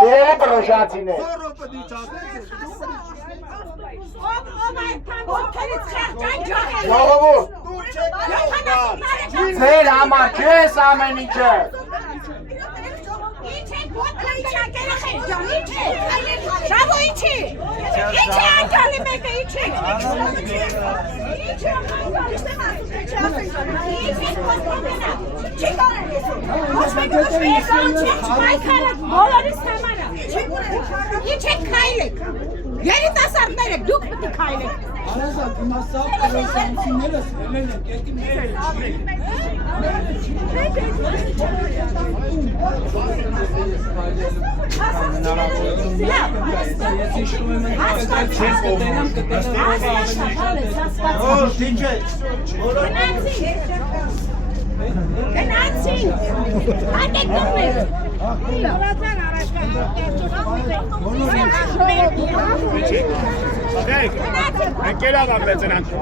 Դերը պրոշացին է։ Ժողովուրդ, ձեր համար չես ամեն ինչը։ Շավո իչի, իչի անկալի մեկը իչի։ Իչեք քայլեք, երիտասարդներ եք, դուք պիտի քայլեք։ Արազատ, հիմա սավ պրոսանցիներս ելել են, կետի մեր Գնացին, հատեք դուքներ։ Ընկերավ ապրեցնանք։